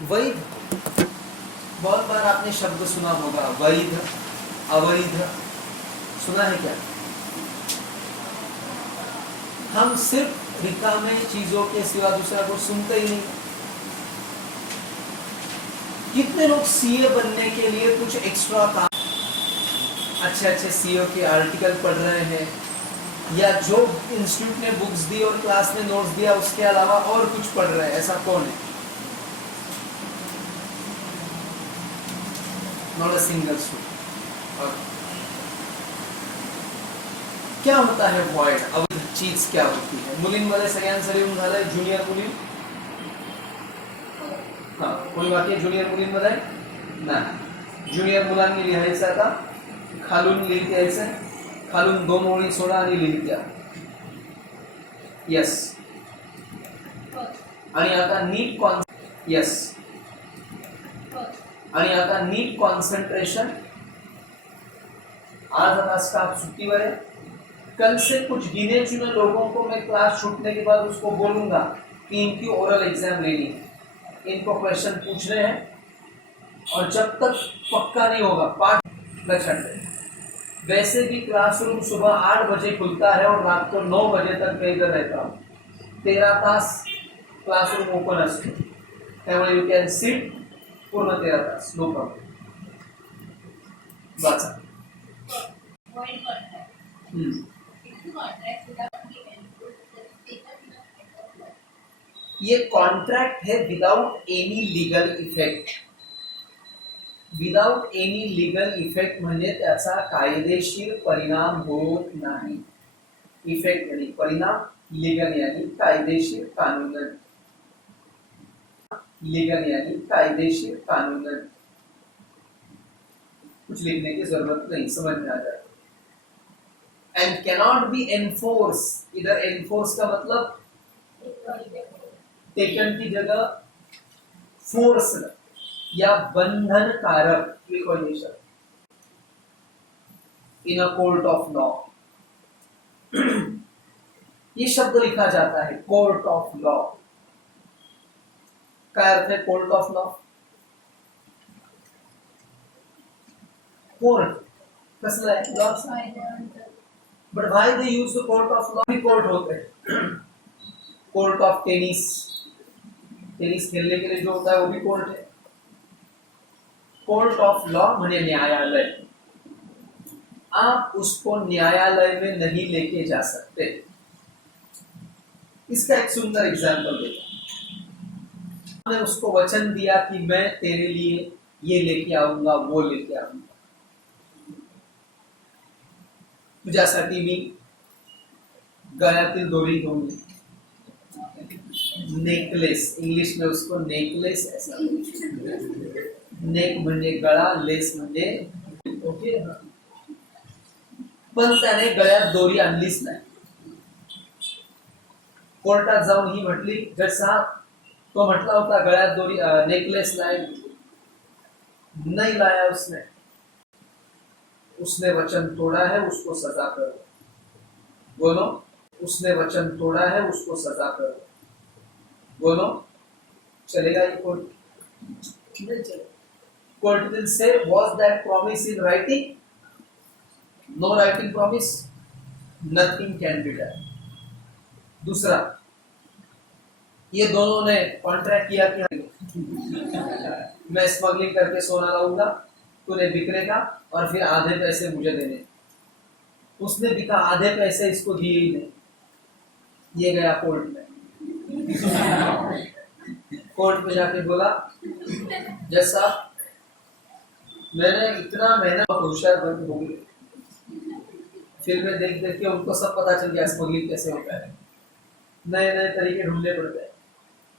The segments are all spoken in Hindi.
वैध, बहुत बार आपने शब्द सुना होगा वैध, अवैध, सुना है क्या? हम सिर्फ रिकामे चीजों के सिवा दूसरा कुछ सुनते ही नहीं। कितने लोग सीए बनने के लिए कुछ एक्स्ट्रा काम, अच्छे अच्छे सीए के आर्टिकल पढ़ रहे हैं, या जो इंस्टीट्यूट ने बुक्स दी और क्लास ने नोट्स दिया उसके अलावा और कुछ पढ़ रहे हैं, ऐसा कौन है? Not a single student. क्या होता है वॉइड, अवैध चीज क्या होती है? मुलींमध्ये सगळ्यांचं लिहून झालंय, ज्युनियर मुली, हा कोणी बाकी आहे ज्युनियर मुलींमध्ये? नाही. ज्युनियर मुलांनी लिहायचं, आता खालून लिहित यायचं, खालून 2 ओळी सोडा आणि लिहित या. यस. आणि आता नीट यस. आणि आता नीट कॉन्सेंट्रेशन. आज आता स्टाफ छुट्टीवर है, कल से कुछ गिने चुने लोगों को मैं क्लास छूटने के बाद उसको बोलूंगा कि इनकी ओरल एग्जाम लेनी है, इनको क्वेश्चन पूछने हैं, और जब तक पक्का नहीं होगा पाठ न छंटे. वैसे भी क्लासरूम सुबह 8 बजे खुलता है और रात को 9 बजे तक मैं इधर रहता हूँ. 13 तास क्लासरूम ओपन असतो, त्यामुळे यू कॅन सिट पूर्ण 13 तास, नो प्रॉब्लेम. वाचा. ये कॉन्ट्रैक्ट है without any legal effect. Without any legal effect म्हणजे त्याचा कायदेशीर परिणाम होत नाही. इफेक्ट यानी परिणाम, लीगल यानी कायदेशीर, कानूनन. लीगल यानी कायदेशीर, कानूनन. कुछ लिखने की जरूरत नहीं, समझ में आ जाए. And cannot be enforce. इधर एनफोर्स का मतलब टेकन की जगह फोर्स या बंधनकारक लिखो इन अ कोर्ट ऑफ लॉ. ये शब्द लिखा जाता है कोर्ट ऑफ लॉ. क्या अर्थ है कोर्ट ऑफ लॉ? कोर्ट कसला है? Law. But why they use the court of law? भी कोर्ट होते हैं. कोर्ट ऑफ टेनिस, टेनिस खेलने के लिए जो होता है वो भी कोर्ट है. कोर्ट ऑफ लॉ माने न्यायालय. आप उसको न्यायालय में नहीं लेके जा सकते. इसका एक सुंदर एग्जाम्पल देता. मैंने उसको वचन दिया कि मैं तेरे लिए ये लेके आऊंगा, वो लेके आऊंगा. तुझ्यासाठी मी गळ्यातील दोरी घेऊन येईन. नेकलेस, इंग्लिश में उसको नेकलेस ऐसा. नेक म्हणजे गळा, लेस म्हणजे ओके. पण त्याने गळ्यात दोरी आणलीच नाही. कोर्टात जाऊन ही म्हटली, जज साहब तो म्हटला होता गळ्यात दोरी, नेकलेस लाए, नहीं लाया उसने. उसने वचन तोड़ा है, उसको सजा करो. बोलो, उसने वचन तोड़ा है, उसको सजा करो. बोलो, चलेगा ये कोर्ट? नहीं चलेगा. कोर्ट विल से was that promise in writing? No writing promise, nothing can be done. दूसरा, ये दोनों ने कॉन्ट्रैक्ट किया कि मैं स्मगलिंग करके सोना लाऊंगा, तूने बिक्रेगा और फिर आधे पैसे मुझे देने. उसने बिका, आधे पैसे इसको दिए ही नहीं. ये गया कोर्ट में. कोर्ट में जाके बोला, जज साहब मैंने इतना मेहनत, होशियार बन हो गए, फिल्में देख देख के उनको सब पता चल गया स्मगलिंग कैसे होता है. नए नए तरीके ढूंढने पड़ गए.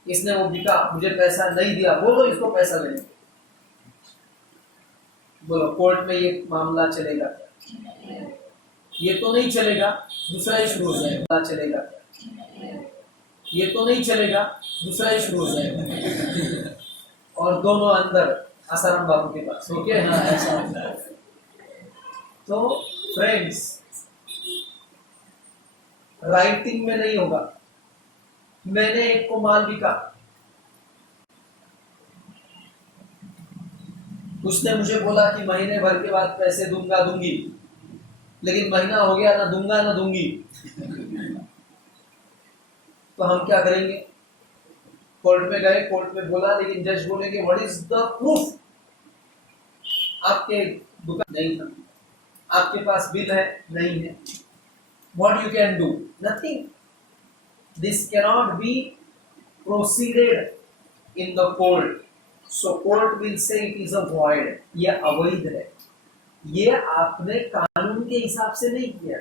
इसने वो बिका, मुझे पैसा नहीं दिया, बोलो इसको पैसा लेने. बोलो कोर्ट में ये मामला चलेगा क्या? ये तो नहीं चलेगा, दूसरा ही शुरू हो जाएगा. चलेगा क्या? ये तो नहीं चलेगा, दूसरा ही शुरू हो जाएगा. और दोनों अंदर आसाराम बाबू के पास. ओके, हाँ ऐसा होता है. तो फ्रेंड्स, राइटिंग में नहीं होगा. मैंने एक को माल बिका, उसने मुझे बोला कि महीने भर के बाद पैसे दूंगा दूंगी, लेकिन महीना हो गया, ना दूंगा ना दूंगी। तो हम क्या करेंगे? कोर्ट में गए, कोर्ट में बोला, लेकिन जज बोलेंगे व्हाट इज द प्रूफ? आपके दुकान नहीं था, आपके पास बिल है नहीं है, what you can do? Nothing. This cannot be proceeded in the court, so court will say it is a void, ये अवैध है, ये आपने कानून के हिसाब से नहीं किया,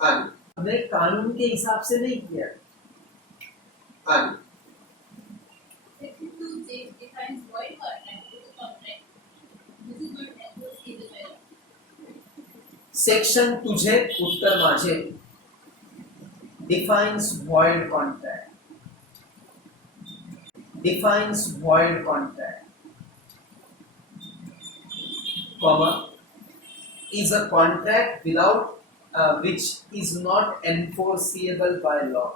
आपने कानून के हिसाब से नहीं किया। आगे सेक्शन तुझे उत्तर माझे defines void contract, defines void contract, comma, is a contract without which is not enforceable by law।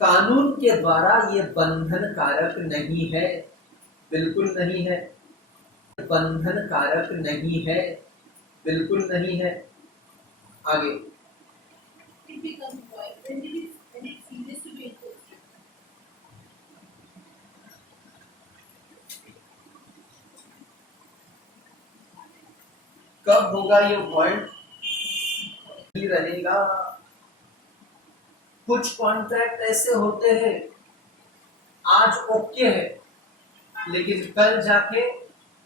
कानून के द्वारा ये बंधन कारक नहीं है, बिल्कुल नहीं है, बंधन कारक नहीं है, बिल्कुल नहीं है। आगे कब होगा ये वॉइड? रहेगा। कुछ कॉन्ट्रैक्ट ऐसे होते हैं आज ओके है लेकिन कल जाके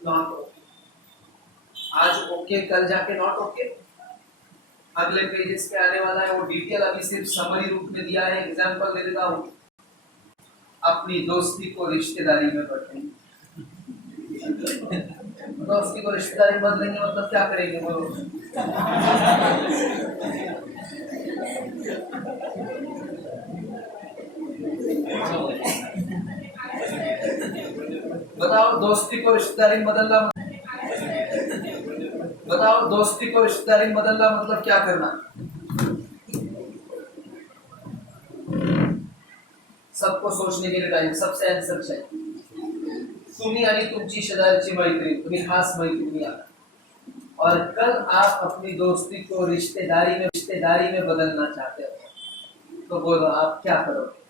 नॉट ओके, आज ओके कल जाके नॉट ओके। अगले पेजेस पे आने वाला है वो डिटेल, अभी सिर्फ समरी रूप में दिया है। एग्जांपल दे देता हूँ, अपनी दोस्ती को रिश्तेदारी में बदलेंगे। दोस्ती को रिश्तेदारी में बदलेंगे मतलब क्या करेंगे वो? बताओ दोस्ती को रिश्तेदारी में बदलना, बताओ दोस्ती को रिश्तेदारी में बदलना मतलब क्या करना? सबको सोचने के लिए टाइम, सबसे आंसर चाहिए। तुम्ही आणि तुमची शेजारची मैत्रीण, तुम्ही खास मैत्रिणी आहात और कल आप अपनी दोस्ती को रिश्तेदारी में बदलना चाहते हो, तो बोलो आप क्या करोगे?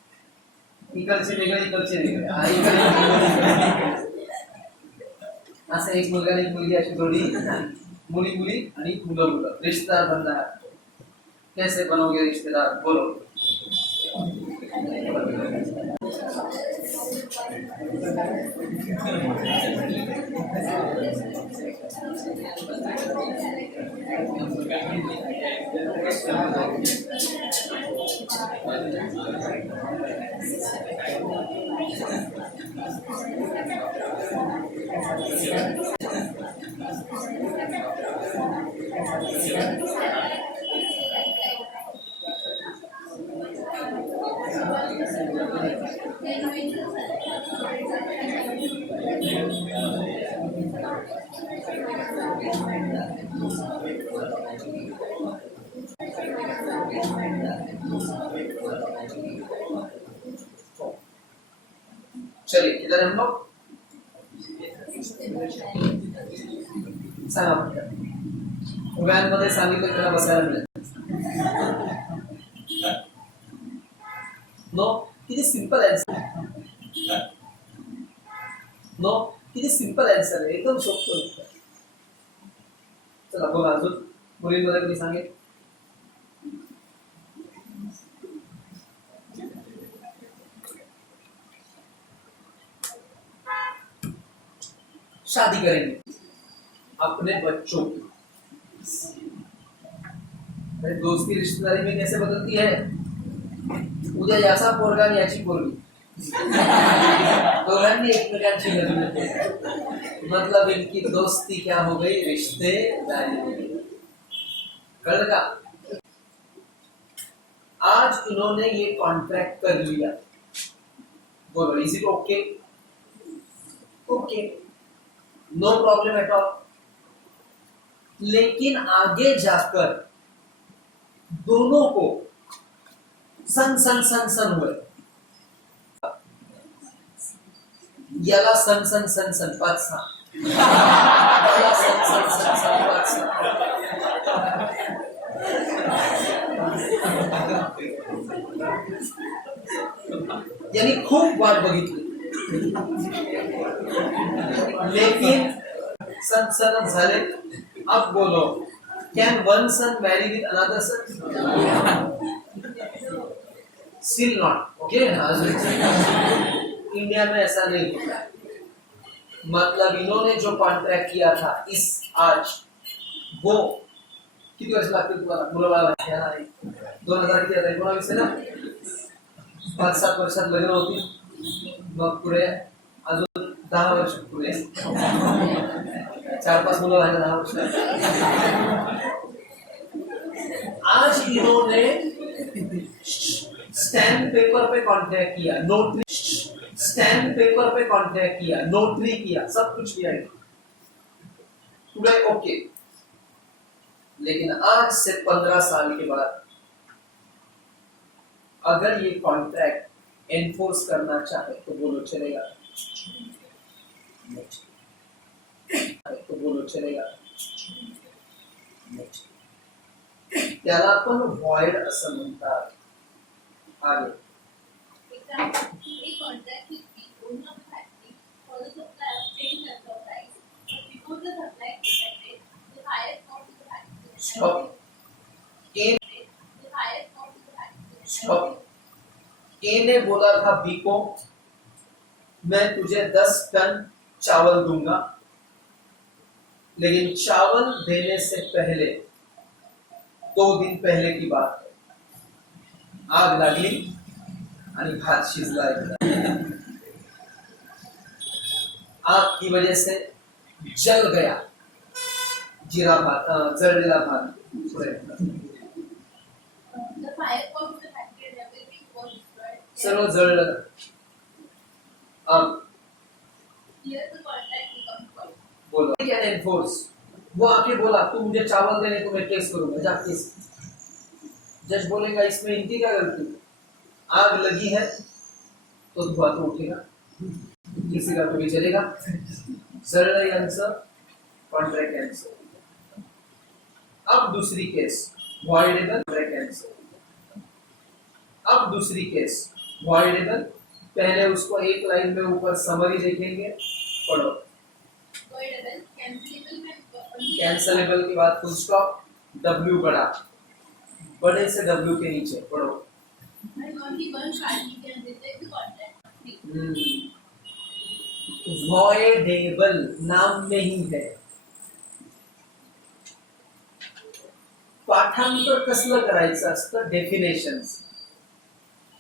इकडचे वेगळे, इकडचे वेगळे, असं एक मुलगा आणि एक मुलगी अशी जोडी, मुली मुली आणि मुलं मुलं रिश्तेदार बनना है। कैसे बनोगे रिश्तेदार? बोलो। चलिए इधर हम लोग व्हॅन मध्ये सांगितलं त्याला बसायला मिळेल। नो किती सिंपल आन्सर, नो किती सिंपल आन्सर आहे, एकदम सोपं उत्तर। चला बोला अजून मुलींमध्ये कोणी सांगेल? शादी करेंगे अपने बच्चों की, दोस्ती रिश्तेदारी में कैसे बदलती है? उद्या याचा पोरगा आणि याची पोरगी, दोघांनी एकमेकांची लग्न केली, मतलब इनकी दोस्ती क्या हो गई? रिश्तेदारी। कल का आज इन्होंने ये कॉन्ट्रैक्ट कर लिया, बोलो is it okay? Okay, no problem at all. लेकिन आगे जाकर दोनों को सन सन सन सन हुए, याला सन सन सन सन 5-6 याला सन सन सन सन 5-6 यानी खूप वाट बघितली लेकिन सन सन झाले. अब बोलो, can one son marry with another son? Still not. Okay? India में ऐसा नहीं होता. मतलब इन्होंने जो कॉन्ट्रैक्ट किया था इस आज वो किती वर्ष लागतील तुम्हाला मुलाला घ्यायला आहे 2000 किती आता 19 आहे ना 5-7 वर्षात लग्न होती मग पुढे अजून 10 वर्ष पुढे 4-5 मुलं राहिले 10 वर्ष. आज इन्होंने स्टैम्प पेपर पे कॉन्ट्रैक्ट किया, नोटरी स्टैम्प पेपर पे कॉन्ट्रैक्ट किया, नोटरी किया, सब कुछ किया टुडे ओके. लेकिन आज से 15 साल के बाद अगर ये कॉन्ट्रैक्ट एनफोर्स करना चाहे तो बोलो चलेगा, तो बोलो चलेगा. त्याला पण व्हॉइड असं म्हणतात. आगे स्टॉप. ए ने बोला था बी को मैं तुझे 10 टन चावल दूंगा, लेकिन चावल देने से पहले 2 दिन पहले की बात है आग लागली आणि भात शिजला एकदम. आग की वजह से जल गया जीरा भात, जळलेला भात. सर्व जळलं. अब बोलो कैन एनफोर्स. वो आके बोला तू मुझे चावल देने तो मैं केस करूंगा, जा केस. जज बोलेगा इसमें इनकी क्या गलती, आग लगी है तो धुआं तो उठेगा, किसी का तो भी चलेगा. सरल आंसर, कॉन्ट्रैक्ट आंसर. अब दूसरी केस वॉइडेबल कॉन्ट्रैक्ट आंसर. अब दूसरी केस वॉइडेबल. पहले उसको एक लाइन में ऊपर समरी देखेंगे, पढ़ो. कैंसलेबल के बाद फुल स्टॉप, W बड़ा, बड़े से W के नीचे पढ़ो. वॉइडेबल नाम में ही है. पाठांतर कसलं करायचं असतं, डेफिनेशंस.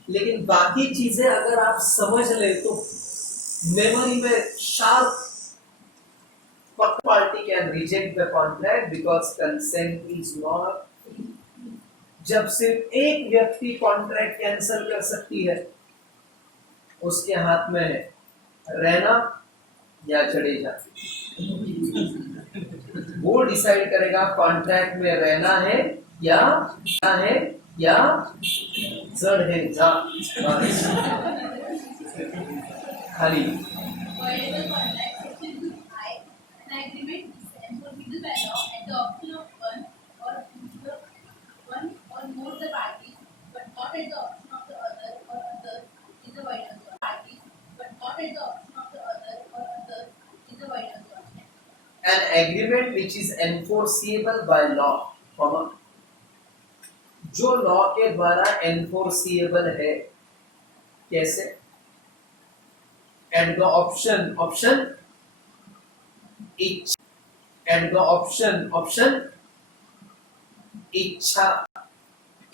लेकिन बाकी चीजें अगर आप समझ ले तो मेमोरी में sharp. Party can reject the contract because consent is not. जब सिर्फ एक व्यक्ति कॉन्ट्रैक्ट कैंसिल कर सकती है, उसके हाथ में है रहना या जडेजा. वो डिसाइड करेगा कॉन्ट्रैक्ट में रहना है या जड़ है जा खाली. An agreement which is enforceable by law, जो लॉ के द्वारा एनफोर्सिएबल है. कैसे? एट द ऑप्शन इच्छा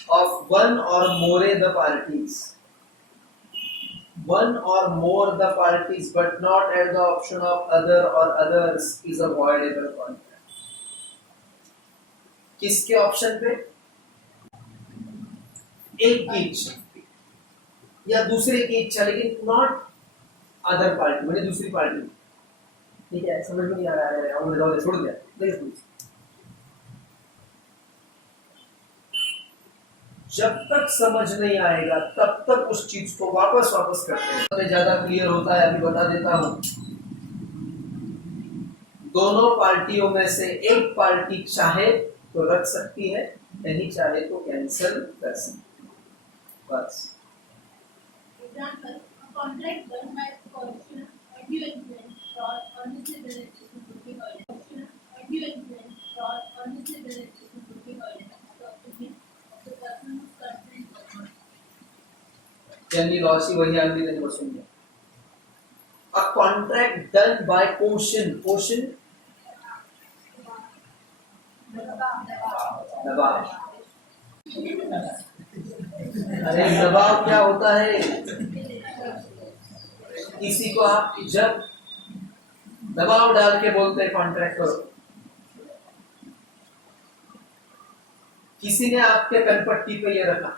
of one or more the parties. One or more the parties, but not at the option of other or others, is a voidable contract. किसके ऑप्शन पे? एक की इच्छा या दूसरे की इच्छा, लेकिन नॉट अदर पार्टी, मतलब दूसरी पार्टी. ठीक है, समझ में नहीं आ रहा है, और छोड़ दिया. जब तक समझ नहीं आएगा तब तक उस चीज को वापस वापस करते हैं। तो ज्यादा क्लियर होता है, अभी बता देता हूं। दोनों पार्टियों में से एक पार्टी चाहे तो रख सकती है, नहीं चाहे तो कैंसिल कर सकती है, बस। Example, a contract done by coercion, undue influence, fraud, or misrepresentation would be violent. Coercion, undue influence, fraud, or misrepresentation would be violent of the opinion of the person whose consent was not. Generally lossy वही आदमी ने बसूंगा। A contract done by coercion, coercion दबाव। अरे दबाव क्या होता है? किसी को आप जब दबाव डाल के बोलते हैं कॉन्ट्रैक्ट करो। किसी ने आपके कनपट्टी पे ये रखा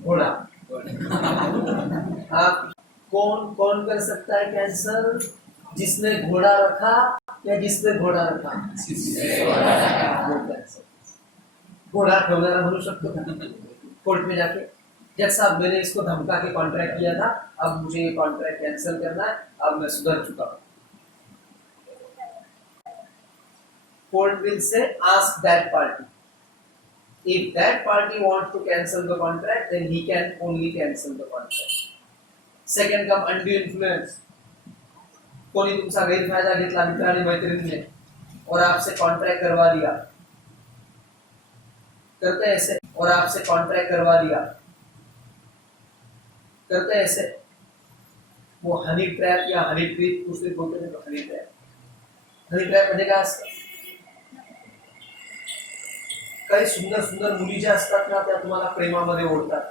घोड़ा, आप कौन कौन कर सकता है कैंसल? जिसने घोड़ा रखा या जिसने घोडा रखा? घोड़ा ठेवणारा म्हणू शकतो कोर्ट में जाके, जज साहब मैंने इसको धमका के कॉन्ट्रैक्ट किया था, अब मुझे ये कॉन्ट्रैक्ट कैंसिल करना है, अब मैं सुधर चुका हूं। कोर्ट विल से ask that party, if that party wants to cancel the contract, then he can only cancel the contract. Second come undue influence. कोणी तुमचा गैरफायदा घेतला मित्राने मैत्रिणीने और आपसे कॉन्ट्रैक्ट करवा दिया, करते ऐसे, और आपसे कॉन्ट्रैक्ट करवा दिया, करते ऐसे। वो हनी ट्रैप या हनी ट्रीप कुछ भी बोलते हैं, हनी ट्रैप। हनी ट्रॅप म्हणजे काय असतं? काही सुंदर सुंदर मुली ज्या असतात ना, त्या तुम्हाला प्रेमामध्ये ओढतात।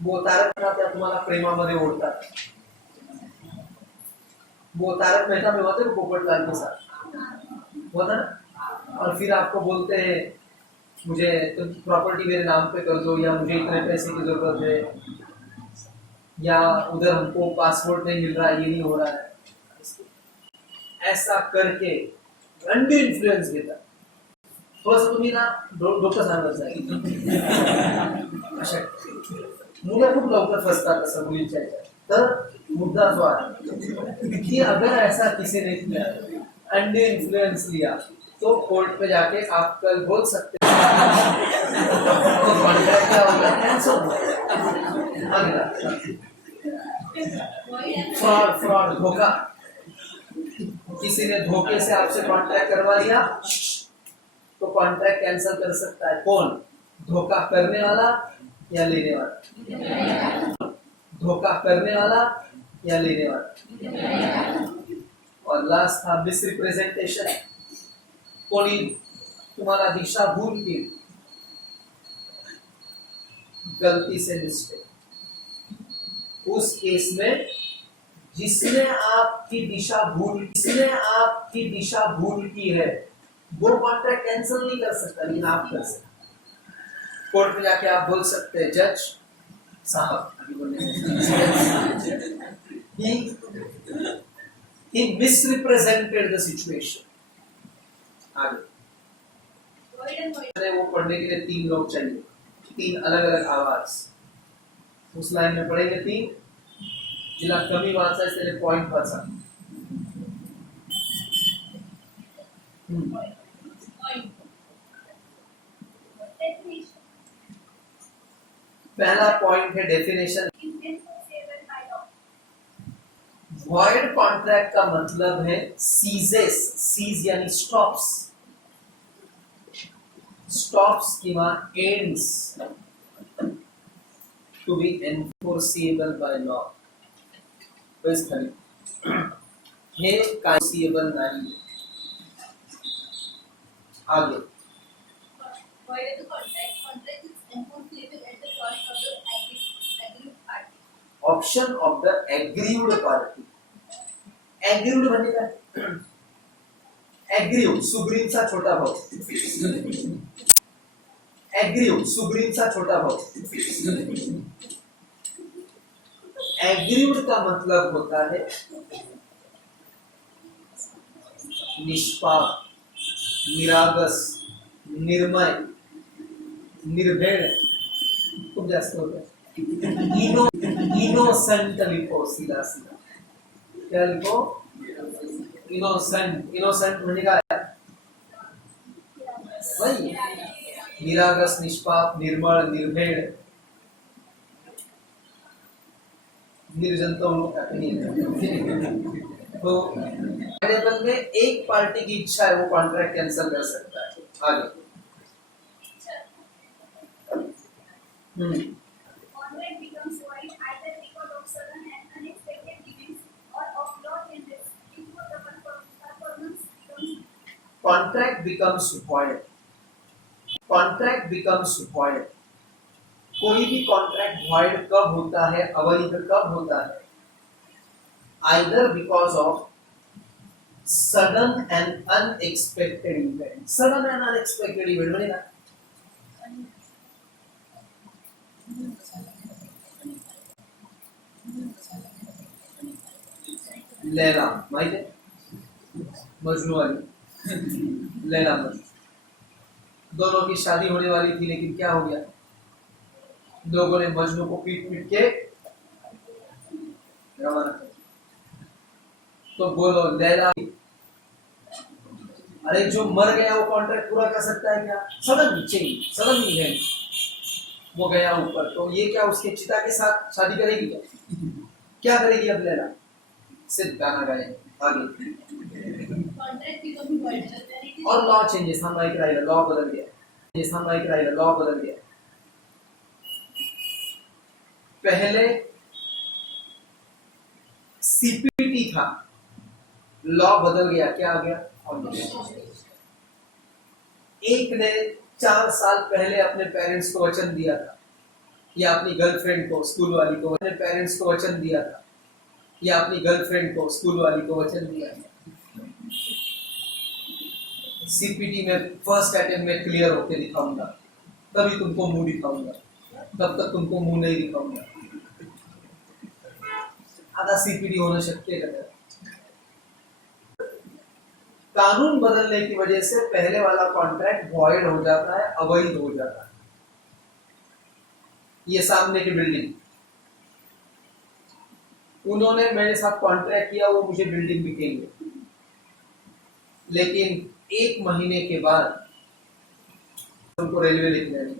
वो तारक ना, त्या तुम्हाला प्रेमामध्ये ओढतात। वो तारक मेहता में होते हैं पोपटलाल के साथ होता ना, और फिर आपको बोलते हैं मुझे तुम प्रॉपर्टी मेरे नाम पे कर दो, या मुझे इतने पैसे की जरूरत है, या उधर हमको पासपोर्ट नहीं मिल रहा है, ये नहीं हो रहा है। ऐसा करके अनड्यू इन्फ्लुएंस घेता। थोडंसं तुम्ही ना डोकं सांगत जाईल। अशा मुलं खूप लवकर फसतात असं मुलींच्या ह्याच्यात। तर मुद्दा जो है कि अगर ऐसा किसी ने किया, अनड्यू इन्फ्लुएंस लिया, तो कोर्ट पे जाके आप कल बोल सकते हैं तो कॉन्ट्रैक्ट क्या होगा? कैंसिल होगा। अगला फ्रॉड, फ्रॉड धोखा। किसी ने धोखे से आपसे कॉन्ट्रैक्ट करवा लिया तो कॉन्ट्रैक्ट कैंसिल कर सकता है कौन? धोखा करने वाला या लेने वाला? धोखा करने वाला या लेने वाला? और लास्ट था मिसरिप्रेजेंटेशन। कोणी तुम्हारा दिशा भूल के, गलती से मिस्टेक, उस केस में जिसने आपकी दिशा भूल की है वो कॉन्ट्रैक्ट कैंसिल नहीं कर सकता, लेकिन आप कर सकते। कोर्ट में जाके आप बोल सकते हैं जज साहब, he misrepresented the situation। आगे वो पढ़ने के लिए 3 लोग चाहिए, 3 अलग अलग आवाज उस लाइन में पढ़ेंगे। 3 जिला कमी वाचा त्याने पॉइंट वाचा। पहला पॉइंट है डेफिनेशन। वॉइड कॉन्ट्रैक्ट का मतलब है सीजेस, सीज यानी स्टॉप्स, स्टॉप्स किंवा ends to be enforceable by law. बस खाली हे कायसीएबल नाही। आगे option of the aggrieved party. Aggrieved म्हणजे काय? एग्रीव्ड सुग्रीवचा छोटा भाऊ, एग्रीव्ड सुग्रीवचा छोटा भाऊ। एग्रीव्ड का मतलब होता है निष्पाप, निरागस, निर्मय, निर्भेळ खूप जास्त होतं. इनोसंट लिखो सीधा सीधा. क्या लिखो? इनोसंट. इनोसंट म्हणजे काय? वही निरागस, निष्पाप, निर्मळ, निर्भेळ, निर्जंतु लोग तो वेरिएबल में एक पार्टी की इच्छा है वो कॉन्ट्रैक्ट कैंसिल कर सकता है. आगे. Contract becomes void either because of sudden and unexpected events or of law changes. Before the performance becomes contract becomes void. Contract becomes void. कोई भी कॉन्ट्रैक्ट void कब होता है, अवैध कब होता है? Either because of sudden and unexpected event. Sudden and unexpected event म्हणजे काय? लैला माहिती है? मजनू वाली. लैला मजनू दोनों की शादी होने वाली थी, लेकिन क्या हो गया? लोगों ने मजनू को पीट पीट के रवाना कर. तो बोलो लैला, अरे जो मर गया वो कॉन्ट्रैक्ट पूरा कर सकता है क्या? सडन चेंज, सडन इवेंट, वो गया ऊपर, तो ये क्या उसके चिता के साथ शादी करेगी क्या? क्या करेगी अब लैला? सिर्फ गाना गाएगी. आगे. contract becomes void. और लॉ चेंजेस. हम एक राइला लॉ बदल गया. लॉ बदल गया. पहले सीपीटी था, लॉ बदल गया. क्या आ गया? एक ने 4 साल पहले अपने पेरेंट्स को वचन दिया था, या अपनी गर्लफ्रेंड को, स्कूल वाली को, अपने पेरेंट्स को वचन दिया था, या अपनी गर्लफ्रेंड को, स्कूल वाली को वचन दिया था. सीपीटी में फर्स्ट अटेम्प्ट में क्लियर होके दिखाऊंगा, तभी तुमको मुंह दिखाऊंगा, तब तक तुमको मुंह नहीं दिखाऊंगा. आता सीपीटी होना शक्य है. कानून बदलने की वजह से पहले वाला कॉन्ट्रैक्ट वॉइड हो जाता है, अवैध हो जाता है. ये सामने की बिल्डिंग, उन्होंने मेरे साथ कॉन्ट्रैक्ट किया, वो मुझे बिल्डिंग बिकेंगे, लेकिन 1 महीने के बाद उनको रेलवे लेके जानी.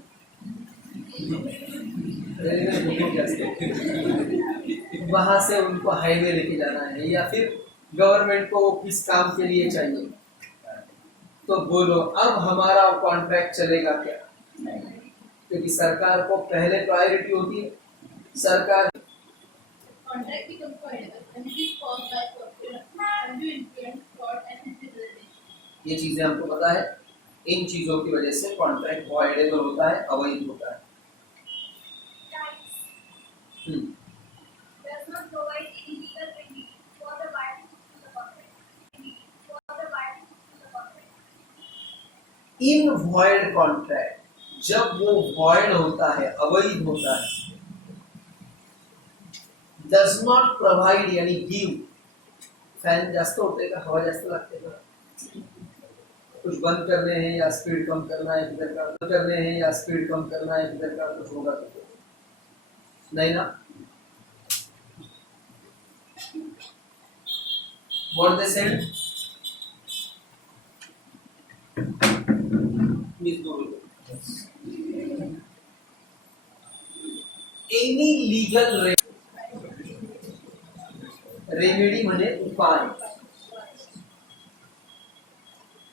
वहां से उनको हाईवे लेके जाना है, या फिर गवर्नमेंट को किस काम के लिए चाहिए. तो बोलो अब हमारा कॉन्ट्रैक्ट चलेगा क्या? क्योंकि सरकार को पहले प्रायोरिटी होती है. सरकार Contract becomes void when it is caused by corruption, undue influence, fraud, and instability. ये चीजें हमको पता है. इन चीजों की वजह से कॉन्ट्रैक्ट वॉइडेबल होता है, अवैध होता है. Does not provide any legal remedy for the violation of the contract. In void contract जब वो वॉइड होता है, अवैध होता है, डज नॉट प्रोवाइड यानी गिव. फैन जास्त होते का, हवा जास्त लागते का, कुछ बंद करने हैं या स्पीड कम करना है, इधर का करने हैं या स्पीड कम करना है, इधर का कुछ होगा तो नहीं ना. What they said? Any legal remedy म्हणजे उपाय,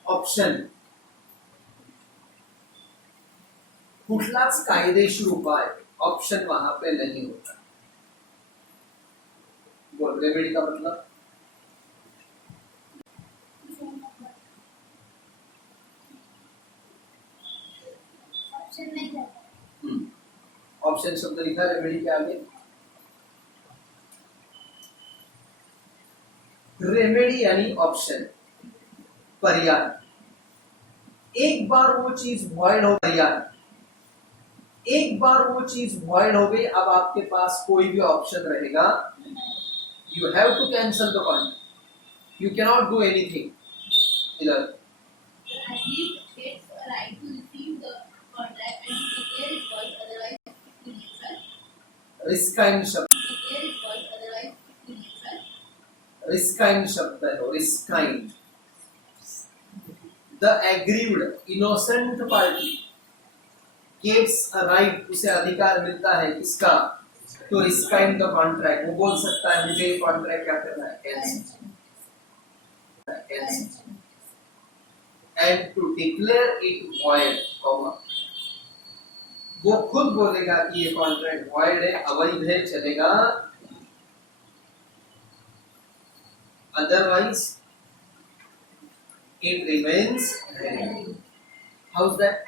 ऑप्शन. कुठलाच कायदेशीर उपाय ऑप्शन वहां पे नहीं होता. बोल रेमेडी का मतलब Option नहीं है. ऑप्शन शब्द लिखा रेमेडी के आगे. रेमेडी यानी ऑप्शन, पर्याय. एक बार वो चीज वॉइड हो, पर्याय. एक बार वो चीज वॉइड हो गई, अब आपके पास कोई भी ऑप्शन रहेगा. You have to cancel the contract. You can not do anything. इधर At least gets a right to receive the contract and to रिस्काइन शब्द, Declare is called otherwise in nature. रिस्काइन शब्द है, रिस्काइन। The aggrieved innocent party gets a right, उसे अधिकार मिलता है किसका, तो रिस्काइन द कॉन्ट्रैक्ट। वो बोल सकता है मुझे ये कॉन्ट्रैक्ट क्या करना है, cancel, cancel. And to declare it void, वो खुद बोलेगा कि ये कॉन्ट्रैक्ट वॉइड है, अवैध है, चलेगा। Otherwise it remains valid. How is that?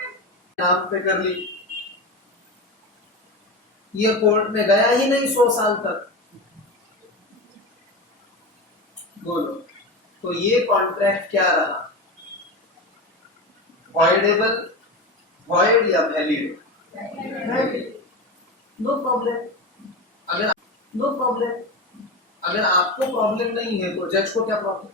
नाम पे कर ली, ये कोर्ट में गया ही नहीं 100 साल तक, बोलो तो ये कॉन्ट्रैक्ट क्या रहा, वॉइडेबल, वॉइड या वैलिड? No problem. अगर नो प्रॉब्लम, अगर आपको प्रॉब्लम नहीं है तो जज को क्या प्रॉब्लम?